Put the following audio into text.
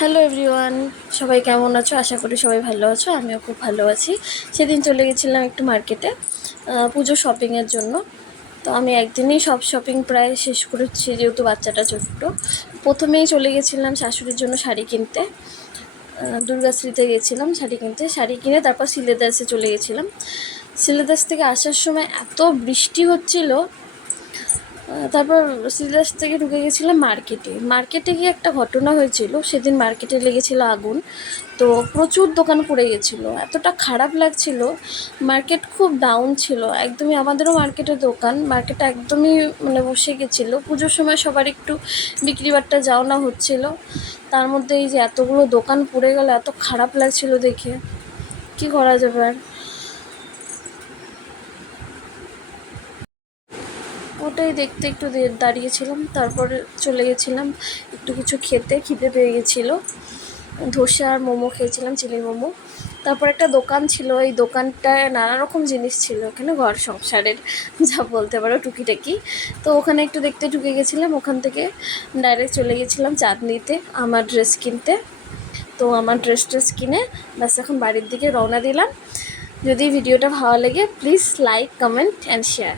Hello everyone, সবাই কেমন আছো? আশা করি সবাই ভালো আছো। আমিও খুব ভালো আছি। সেদিন চলে গেছিলাম একটু মার্কেটে পুজো শপিংয়ের জন্য। তো আমি একদিনেই সব শপিং প্রায় শেষ করেছি, যেহেতু বাচ্চাটা ছোট্ট। প্রথমেই চলে গেছিলাম শাশুড়ির জন্য শাড়ি কিনতে। দুর্গাশ্রীতে গেছিলাম শাড়ি কিনতে। শাড়ি কিনে তারপর সিলেদাসে চলে গেছিলাম। সিলেদাস থেকে আসার সময় এত বৃষ্টি হচ্ছিল, তারপর সিলেদাস থেকে ঢুকে গেছিলাম মার্কেটে গিয়ে একটা ঘটনা হয়েছিল। সেদিন মার্কেটে লেগেছিল আগুন, তো প্রচুর দোকান পড়ে গেছিলো। এতটা খারাপ লাগছিল, মার্কেট খুব ডাউন ছিল একদমই। আমাদেরও মার্কেটটা একদমই বসে গেছিলো। পুজোর সময় সবার একটু বিক্রি বাট্টা যাওয়া হচ্ছিল, তার মধ্যে এই যে এতগুলো দোকান পড়ে গেল, এত খারাপ লাগছিল দেখে। কি করা যাবে আর। ওটাই দেখতে একটু দাঁড়িয়েছিলাম, তারপরে চলে গেছিলাম একটু কিছু খেতে। খিদে পেয়ে গেছিলো। ধোসা আর মোমো খেয়েছিলাম, চিলি মোমো। তারপর একটা দোকান ছিল, এই দোকানটায় নানা রকম জিনিস ছিল ওখানে, ঘর সংসারের যা বলতে পারো টুকিটাকি। তো ওখানে একটু দেখতে ঢুকে গেছিলাম। ওখান থেকে ডাইরেক্ট চলে গেছিলাম চাঁদনিতে আমার ড্রেস কিনতে। তো আমার ড্রেস কিনে ব্যাস এখন বাড়ির দিকে রওনা দিলাম। যদি ভিডিওটা ভালো লাগে please like, comment and share.